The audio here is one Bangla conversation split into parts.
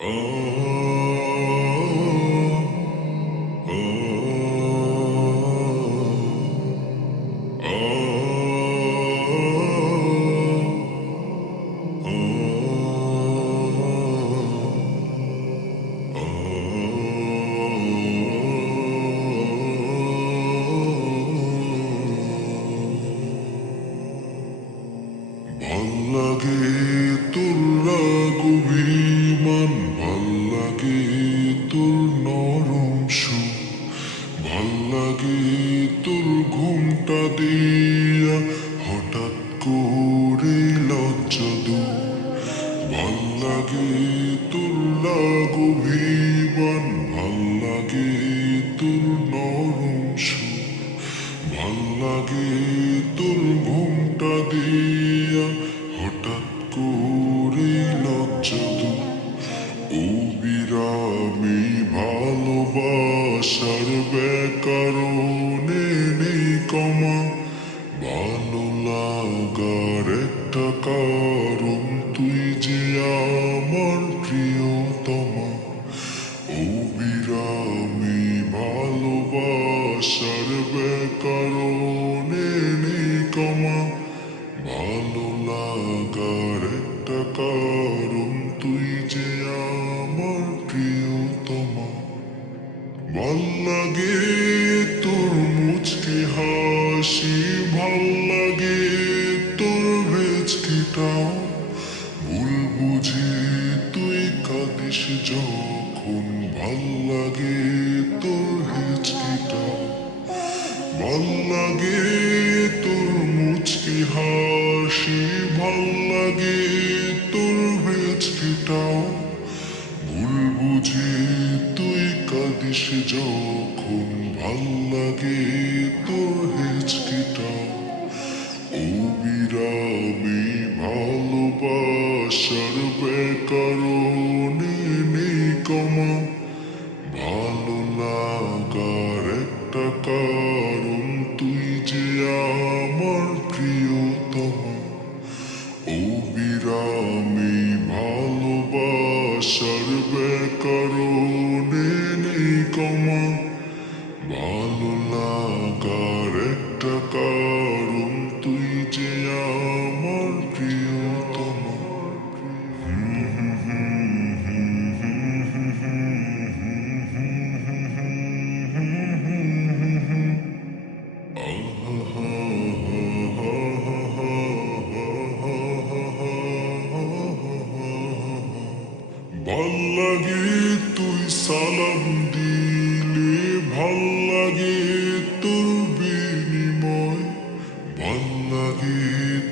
ভাল্লাগে তোর রাগ অভিমান, ভাল্লাগে তোর নরম সুখ, ভাল্লাগে তোর ঘুমটা দিয়া হঠাৎ করে লজ্জা দূর, ভাল্লাগে তোর রাগ অভিমান, ভাল্লাগে তোর নরম সুখ, ভাল্লাগে তোর ঘুমটা দিয়া হঠাৎ করে লজ্জা দূর। অবিরামী ভালোবাসার ব্যাকরণে নেই কমা, ভালো লাগার একটা কারণ তুই যে আমার প্রিয়তমা। অবিরামী ভালোবাসার ব্যাকরণে নেই কমা, ভালো লাগার একটা কারণ তুই যে আমার প্রিয়তমা। ভাল্লাগে তোর মুচকি হাসি, ভাল্লাগে তোর ভেচকিটাও, ভুল বুঝে তুই কাঁদিস যখন, ভাল্লাগে তোর হেচকিটাও। ভাল্লাগে তোর মুচকি হাসি, ভাল্লাগে তোর ভেচকিটাও, ভুল বুঝে তুই কাঁদিস যখন, ভাল্লাগে তোর হেচকিটাও। অবিরামী ভালোবাসার ব্যাকরণে নেই কমা, ভালো লাগার একটা কারণ তুই যে আমার প্রিয়তমা। অবিরামী ভালোবাসার ব্যাকরণে নেই কমা, ভালো লাগার একটা কারণ তুই যে আমার প্রিয়তমা। ভাল্লাগে তুই সালাম দিলে, ভাল্লাগে তোর বিনিময়, ভাল্লাগে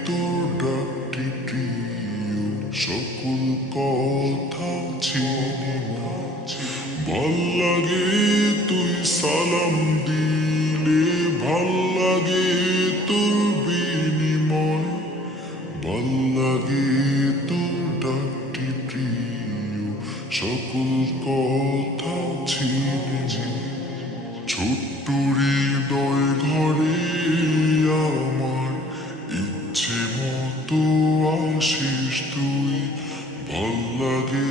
তোর ডাকটি প্রিয়, সকল কথা চিনি না। ভাল্লাগে তুই সালাম দিলে, ভাল্লাগে তোর বিনিময়, ভাল্লাগে তোর ডাকটি প্রিয়, সকল কথা চিনি যে। ছোট্ট হৃদয় ঘরে আমার ইচ্ছে মতো আসিস তুই, ভাল্লাগে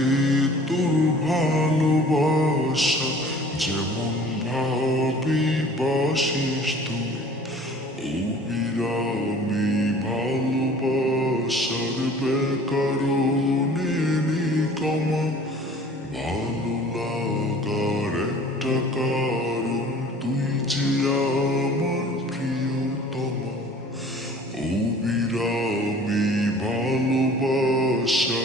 তোর ভালোবাসা, যেমন ভাবে বাসিস তুই। অবিরামী ভালোবাসার ব্যাকরণে নেই কমা, ভালো লাগার একটা কারণ তুই যে আমার প্রিয়তমা। অবিরামী ভালোবাসা